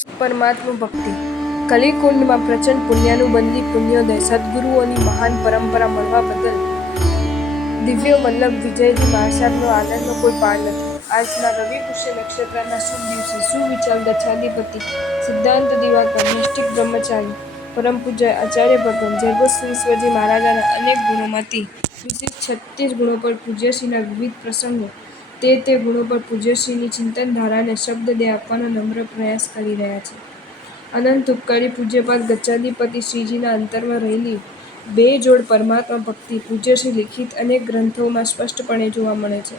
પરમાત્મા ભક્તિ. કલિકુંડમાં પ્રચંડ પુણ્યાનુબંધી પુણ્યોદય સદ્ગુરુઓની મહાન પરંપરા મળવા બદલ દિવ્ય વલ્લભ વિજયજી મહાસાહેબનો આનંદનો કોઈ પાર નથી. આજના રવિ પુષ્ય નક્ષત્રના શુભ દિવસે સુવિચાર ગચ્છાધિપતિ સિદ્ધાંત દિવાકર નિષ્ઠિક બ્રહ્મચારી પરમ પૂજ્ય આચાર્ય ભગવાન જરગોશ્રીશ્વરજી મહારાજના અનેક ગુણોમાંથી વિશિષ્ટ 36 ગુણો પર પૂજ્યશ્રીના વિવિધ પ્રસંગો તે ગુણો પર પૂજ્યશ્રીની ચિંતન ધારાને શબ્દ દે આપવાનો નમ્ર પ્રયાસ કરી રહ્યા છે. અનંત ઉપકારી પૂજ્યપાદ ગચ્છાધિપતિ શ્રીજીના અંતરમાં રહેલી બેજોડ પરમાત્મા ભક્તિ પૂજ્યશ્રી લિખિત અનેક ગ્રંથોમાં સ્પષ્ટપણે જોવા મળે છે.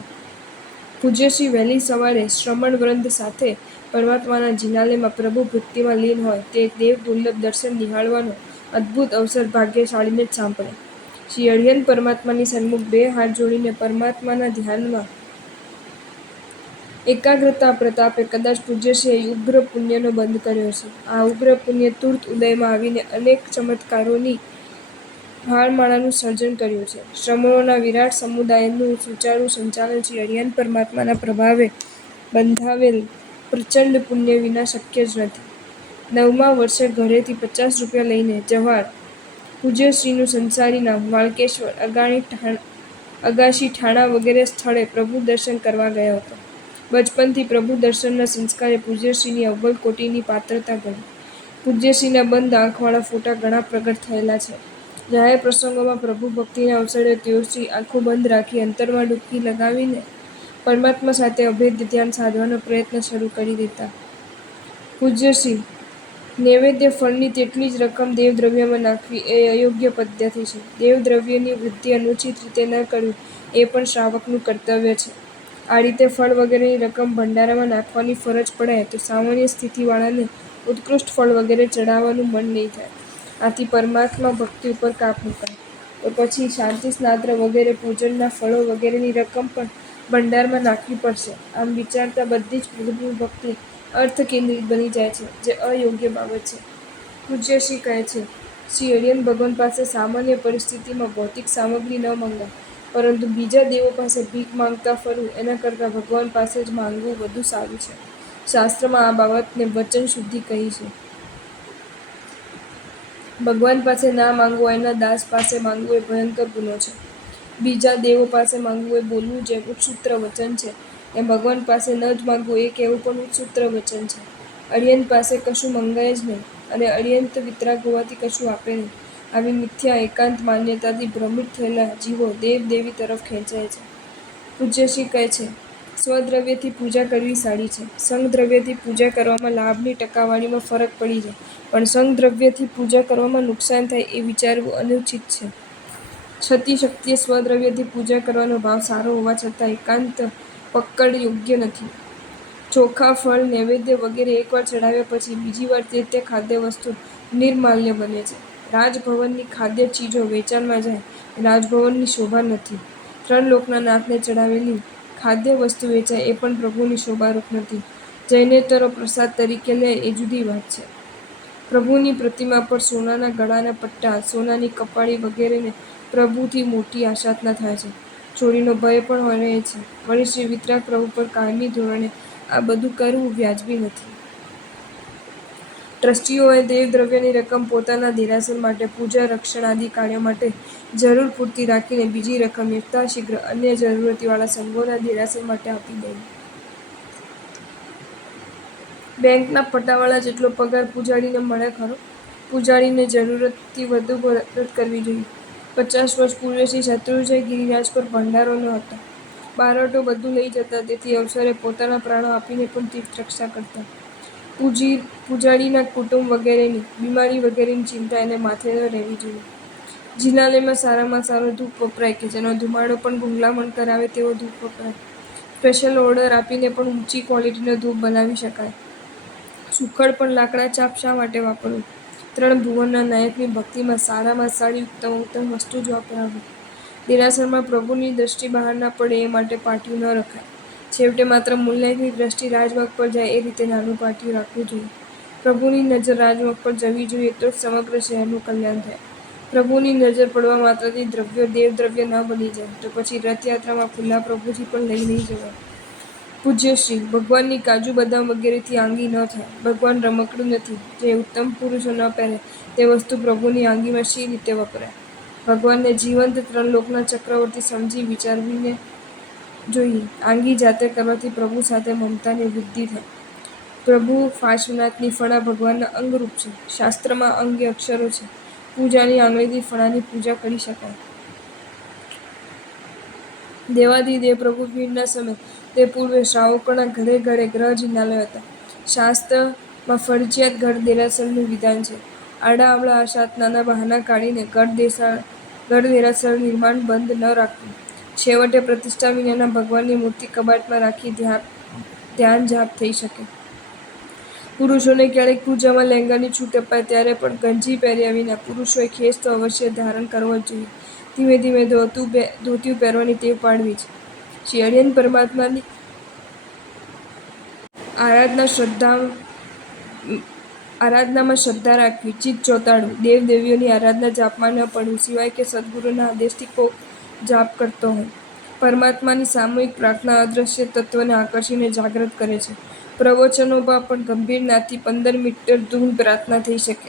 પૂજ્યશ્રી વહેલી સવારે શ્રમણ વૃંદ સાથે પરમાત્માના જિનાલયમાં પ્રભુ ભક્તિમાં લીન હોય તે દેવ દુર્લભ દર્શન નિહાળવાનો અદ્ભુત અવસર ભાગ્યશાળીને જ સાંપડે. શ્રી અડિયન પરમાત્માની સન્મુખ બે હાથ જોડીને પરમાત્માના ધ્યાનમાં એકાગ્રતા પ્રતાપે કદાચ પૂજ્યશ્રીએ ઉગ્ર પુણ્યનો બંધ કર્યો છે. આ ઉગ્ર પુણ્ય તુર્ત ઉદયમાં આવીને અનેક ચમત્કારોની હારમાળાનું સર્જન કર્યું છે. શ્રમણોના વિરાટ સમુદાયનું સુચારુ સંચાલન શ્રી અડિયન પરમાત્માના પ્રભાવે બંધાવેલ પ્રચંડ પુણ્ય વિના શક્ય જ નથી. 9મા વર્ષે ઘરેથી 50 રૂપિયા લઈને જવાહર પૂજ્યશ્રીનું સંસારી નામ વાળકેશ્વર અગાશી ઠાણા વગેરે સ્થળે પ્રભુ દર્શન કરવા ગયો હતો. બચપનથી પ્રભુ દર્શનના સંસ્કારે પૂજ્યશ્રીની અવ્વલ કોટીની પાત્રતા ઘડી. પૂજ્યશ્રીના બંધ આંખવાળા ફોટા ઘણા પ્રગટ થયેલા છે. જાહેર પ્રસંગોમાં પ્રભુ ભક્તિના અવસરે તેઓશ્રી આંખો બંધ રાખી અંતરમાં ડૂબકી લગાવીને પરમાત્મા સાથે અભેદ્ય ધ્યાન સાધવાનો પ્રયત્ન શરૂ કરી દેતા. પૂજ્યશ્રી નૈવેદ્ય ફળની તેટલી જ રકમ દેવદ્રવ્યમાં નાખવી એ અયોગ્ય પદ્ધતિ છે. દેવદ્રવ્યની વૃદ્ધિ અનુચિત રીતે ન કરવી એ પણ શ્રાવકનું કર્તવ્ય છે. આ રીતે ફળ વગેરેની રકમ ભંડારામાં નાખવાની ફરજ પડે તો સામાન્ય સ્થિતિવાળાને ઉત્કૃષ્ટ ફળ વગેરે ચડાવવાનું મન નહીં થાય. આથી પરમાત્મા ભક્તિ ઉપર કાપ મુકાય તો પછી શાંતિ સ્નાત્ર વગેરે પૂજનના ફળો વગેરેની રકમ પણ ભંડારમાં નાખવી પડશે. આમ વિચારતા બધી જ પ્રભુ ભક્તિ અર્થ કેન્દ્રિત બની જાય છે, જે અયોગ્ય બાબત છે. પૂજ્યશ્રી કહે છે, શ્રી અડિયન ભગવાન પાસે સામાન્ય પરિસ્થિતિમાં ભૌતિક સામગ્રી ન મંગાય, પરંતુ બીજા દેવો પાસે ભીખ માંગતા ફરવું એના કરતાં ભગવાન પાસે જ માંગવું વધુ સારું છે. શાસ્ત્રમાં આ બાબતને વચન શુદ્ધિ કહી છે. ભગવાન પાસે ના માંગવું એના દાસ પાસે માંગવું એ ભયંકર ગુનો છે. બીજા દેવો પાસે માંગવું એ બોલવું જેમ ઉચ્ચસૂત્ર વચન છે, એમ ભગવાન પાસે ન જ માંગવું એ કહેવું પણ ઉચ્ચસૂત્ર વચન છે. અડિયન પાસે કશું મંગાય જ નહીં અને અડિયંત વિતરાગ હોવાથી કશું આપે નહીં. આવી મિથ્યા એકાંત માન્યતાથી ભ્રમિત થયેલા જીવો દેવ દેવી તરફ ખેંચાય છે. પૂજ્યશ્રી કહે છે, સ્વદ્રવ્યથી પૂજા કરવી સારી છે. સંઘદ્રવ્યથી પૂજા કરવામાં લાભની ટકાવારીમાં ફરક પડી જાય, પણ સંઘદ્રવ્યથી પૂજા કરવામાં નુકસાન થાય એ વિચારવું અનુચિત છે. છતી શક્તિએ સ્વદ્રવ્યથી પૂજા કરવાનો ભાવ સારો હોવા છતાં એકાંત પકડ યોગ્ય નથી. ચોખા ફળ નૈવેદ્ય વગેરે એકવાર ચડાવ્યા પછી બીજી વાર તે ખાદ્ય વસ્તુ નિર્માલ્ય બને છે. રાજભવનની ખાદ્ય ચીજો વેચાણમાં જાય એ રાજભવનની શોભા નથી. 3 લોકના નાથને ચડાવેલી ખાદ્ય વસ્તુ વેચાય એ પણ પ્રભુની શોભારૂપ નથી. જૈનેતરો પ્રસાદ તરીકે લે એ જુદી વાત છે. પ્રભુની પ્રતિમા પર સોનાના ગળાના પટ્ટા, સોનાની કપાળી વગેરેને પ્રભુથી મોટી આશાધના થાય છે. ચોરીનો ભય પણ રહે છે. વળી શ્રી વિતરાગ પ્રભુ પર કાયમી ધોરણે આ બધું કરવું વ્યાજબી નથી. ટ્રસ્ટીઓએ દેવદ્રવ્યની રકમ પોતાના દેરાસર માટે પૂજા રક્ષણાદિ કાર્યો માટે જરૂર પૂરતી રાખીને બીજી રકમ યથાશીઘ્ર અન્ય જરૂરતીવાળા સંઘોના દેરાસર માટે આપી દેવી. બેંકના પટાવાળા જેટલો પગાર પૂજારીને મળે ખરો? પૂજારીને જરૂરતથી વધુ મદદ કરવી જોઈએ. 50 વર્ષ પૂર્વે શ્રી શત્રુંજય ગિરિરાજ પર ભંડારો ન હતો. બારોટો બધું લઈ જતા, તેથી અવસરે પોતાના પ્રાણો આપીને પણ તીર્થ રક્ષા કરતા. પૂજારીના કુટુંબ વગેરેની બીમારી વગેરેની ચિંતા એને માથે ન રહેવી જોઈએ. જિનાલયમાં સારામાં સારો ધૂપ વપરાય કે જેનો ધુમાડો પણ ગૂંગલામણ કરાવે તેવો ધૂપ વપરાય. સ્પેશિયલ ઓર્ડર આપીને પણ ઊંચી ક્વોલિટીનો ધૂપ બનાવી શકાય. સુખડ પણ લાકડા ચાપ શા માટે વાપરવું? 3 ભુવનના નાયકની ભક્તિમાં સારામાં સારી ઉત્તમ વસ્તુ જ વપરાવવી. દેરાસરમાં પ્રભુની દ્રષ્ટિ બહાર ના પડે એ માટે પાટિયું ન રખાય. છેવટે માત્ર મૂલનાયકની દ્રષ્ટિ રાજમગ પર જાય એ રીતે નાનું પાટિયું રાખવું જોઈએ. પ્રભુની નજર રાજમગ પર જવી જોઈએ તો જ સમગ્ર શહેરનું કલ્યાણ થાય. પ્રભુની નજર પડવા માત્રથી દ્રવ્યો દેવદ્રવ્ય ન બની જાય તો પછી રથયાત્રામાં ખુલ્લા પ્રભુજી પણ લઈ નહીં જવાય. પૂજ્ય શ્રી ભગવાનની કાજુ બદામ વગેરેથી આંગી ન થાય. ભગવાન રમકડું નથી. જે ઉત્તમ પુરુષો ન પહેરે તે વસ્તુ પ્રભુની આંગીમાં શી રીતે વપરાય? ભગવાનને જીવંત ત્રણ લોકના ચક્રવર્તી સમજી વિચારવીને જોઈએ. આંગી જાતે કરવાથી પ્રભુ સાથે મમતાની વૃદ્ધિ થાય. પ્રભુ પાર્શ્વનાથની ફણા ભગવાનના અંગરૂપ છે. શાસ્ત્રમાં અંગે અક્ષરો છે. પૂજાની આંગળીથી ફણાની પૂજા કરી શકાય. દેવાધિદેવ પ્રભુ ભીડના સમય તે પૂર્વે શ્રાવકોના ઘરે ઘરે ગ્રહ જિનાલયો હતા. શાસ્ત્રમાં ફરજિયાત ગઢ દેરાસરનું વિધાન છે. આડા અવળા અશાત નાના બહાના કાઢીને ગઢ દેરાસર નિર્માણ બંધ ન રાખવું. છેવટે પ્રતિષ્ઠા વિનાના ભગવાનની મૂર્તિ કબાટમાં રાખી ધ્યાન જાપ થઈ શકે. પુરુષોને ક્યારેક પૂજામાં લહેંગાની છૂટ અપાય ત્યારે પણ ગંજી પહેર્યા વિના પુરુષોએ ખેસ તો અવશ્ય ધારણ કરવો જ જોઈએ. ધીમે ધીમે ધોતિયું પહેરવાની ટેવ પાડવી જ. શ્રી હરિહર પરમાત્માની આરાધનામાં શ્રદ્ધા રાખવી. ચિત્ત ચોંટાડવું. દેવ દેવીઓની આરાધના જાપમાં ન પડવું સિવાય કે સદ્ગુરુના આદેશથી કોક જાપ કરતો હોય. પરમાત્માની સામૂહિક પ્રાર્થના અદૃશ્ય તત્વને આકર્ષીને જાગ્રત કરે છે. પ્રવચનોમાં પણ ગંભીર નાદથી 15 મીટર ધૂન પ્રાર્થના થઈ શકે.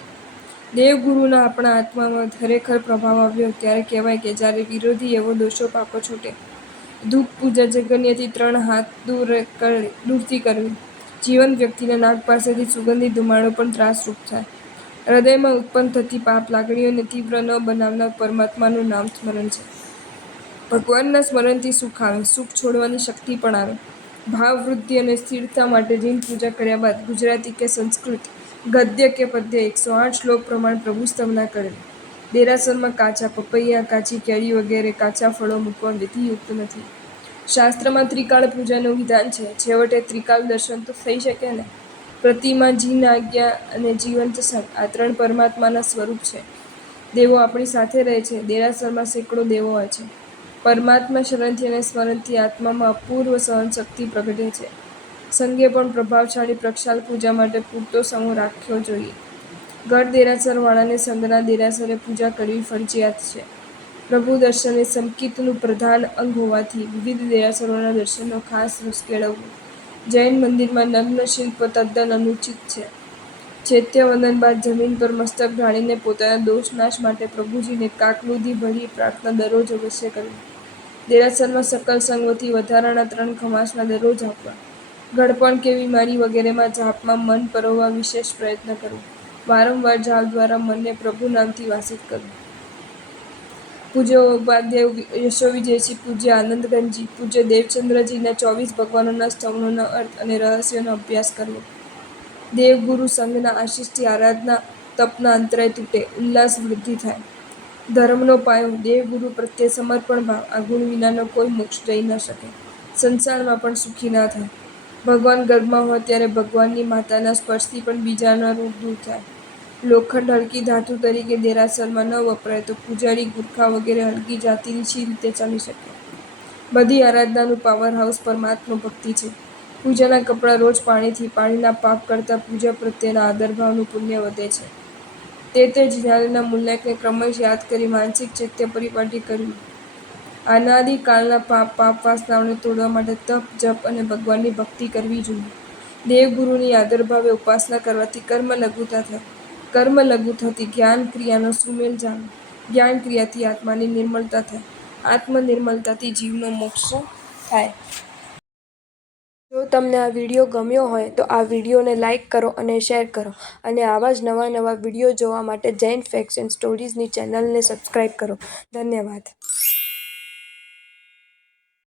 દેવગુરુના આપણા આત્મામાં ખરેખર પ્રભાવ આવ્યો ત્યારે કહેવાય કે જ્યારે વિરોધી એવો દોષો પાપો છૂટે. ધૂપ પૂજા જગન્યથી 3 હાથ દૂરથી કરવી. જીવંત વ્યક્તિના નાક પાસેથી સુગંધી ધુમાડો પણ ત્રાસરૂપ થાય. હૃદયમાં ઉત્પન્ન થતી પાપ લાગણીઓને તીવ્ર ન બનાવનાર પરમાત્માનું નામ સ્મરણ છે. ભગવાનના સ્મરણથી સુખ આવે. સુખ છોડવાની શક્તિ પણ આવે. ભાવ વૃદ્ધિ અને સ્થિરતા માટે જીન પૂજા કર્યા બાદ ગુજરાતી કે સંસ્કૃત, ગદ્ય કે પદ્ય 108 શ્લોક પ્રમાણે પ્રભુ સ્તવના કરવી. દેરાસરમાં કાચા પપૈયા, કાચી કેરી વગેરે કાચા ફળો મૂકવા વિધિયુક્ત નથી. શાસ્ત્રમાં ત્રિકાળ પૂજાનું વિધાન છે. છેવટે ત્રિકાળ દર્શન તો થઈ શકે ને! પ્રતિમા, જીન આજ્ઞા અને જીવંત સંત આ 3 પરમાત્માના સ્વરૂપ છે. દેવો આપણી સાથે રહે છે. દેરાસરમાં સેંકડો દેવો હોય છે. પરમાત્મા શરણથી અને સ્મરણથી આત્મામાં અપૂર્વ સહનશક્તિ પ્રગટે છે. સંઘે પણ પ્રભાવશાળી પ્રક્ષાલ પૂજા માટે પૂરતો સમૂહ રાખવો જોઈએ. ગઢ દેરાસરવાળાને સંઘના દેરાસરે પૂજા કરવી ફરજિયાત છે. પ્રભુ દર્શન એ સંકીર્તનનું પ્રધાન અંગ હોવાથી વિવિધ દેરાસરોના દર્શનનો ખાસ રસ કેળવવો. જૈન મંદિરમાં નગ્ન શિલ્પ તદ્દન અનુચિત છે. ચૈત્યવંદન બાદ જમીન પર મસ્તક ઢાળીને પોતાના દોષ નાશ માટે પ્રભુજીને કાકલુધી ભરી પ્રાર્થના દરરોજ અવશ્ય કરવી. દેરાસરમાં સકલ સંગ વતી વધારાના 3 ખમાસના દરરોજ આપવા. ગળપણ કે બીમારી વગેરેમાં જાપમાં મન પરોવવા વિશેષ પ્રયત્ન કરવો. વારંવાર જાપ દ્વારા મનને પ્રભુ નામથી વાસિત કરવું. પૂજ્ય ઉપાધ્યાય યશોવિજયસિંહ, પૂજ્ય આનંદગંજી, પૂજ્ય દેવચંદ્રજીના 24 ભગવાનોના સ્તવનોના અર્થ અને રહસ્યોનો અભ્યાસ કરવો. દેવગુરુ સંઘના આશીષથી આરાધના તપના અંતરાય તૂટે, ઉલ્લાસ વૃદ્ધિ થાય. ધર્મનો પાયો દેવગુરુ પ્રત્યે સમર્પણ ભાવ. આ ગુણ વિનાનો કોઈ મોક્ષ જઈ ન શકે. સંસારમાં પણ સુખી ન થાય. ભગવાન ગર્ભમાં હોય ત્યારે ભગવાનની માતાના સ્પર્શથી પણ બીજાના રોગ દૂર થાય. લોખંડ હલકી ધાતુ તરીકે દેરાસરમાં ન વપરાય તો પૂજારી ગુરખા વગેરે હલકી જાતિની શી રીતે ચાલી શકે? બધી આરાધનાનું પાવરહાઉસ પરમાત્મભક્તિ છે. પૂજાના કપડાં રોજ પાણીથી, પાણીના પાપ કરતાં પૂજા પ્રત્યેના આદરભાવનું પુણ્ય વધે છે. તે જિનાલયના મૂળનાયકને ક્રમશઃ યાદ કરી માનસિક ચૈત્ય પરિપાટી કરવી. અનાદિ કાળના પાપ વાસનાઓને તોડવા માટે તપ, જપ અને ભગવાનની ભક્તિ કરવી જોઈએ. દેવગુરુની આદરભાવે ઉપાસના કરવાથી કર્મ લઘુતા થાય. કર્મ લઘુતાથી જ્ઞાન ક્રિયાનો સુમેળ જામે. જ્ઞાન ક્રિયાથી આત્માની નિર્મળતા થાય. આત્મ નિર્મળતાથી જીવનો મોક્ષ થાય. જો તમને આ વિડીયો ગમ્યો હોય તો આ વિડીયોને લાઇક કરો અને શેર કરો અને આવા જ નવા વિડીયો જોવા માટે જૈન ફેક્ટ્સ એન્ડ સ્ટોરીઝની ચેનલને સબસ્ક્રાઇબ કરો. ધન્યવાદ.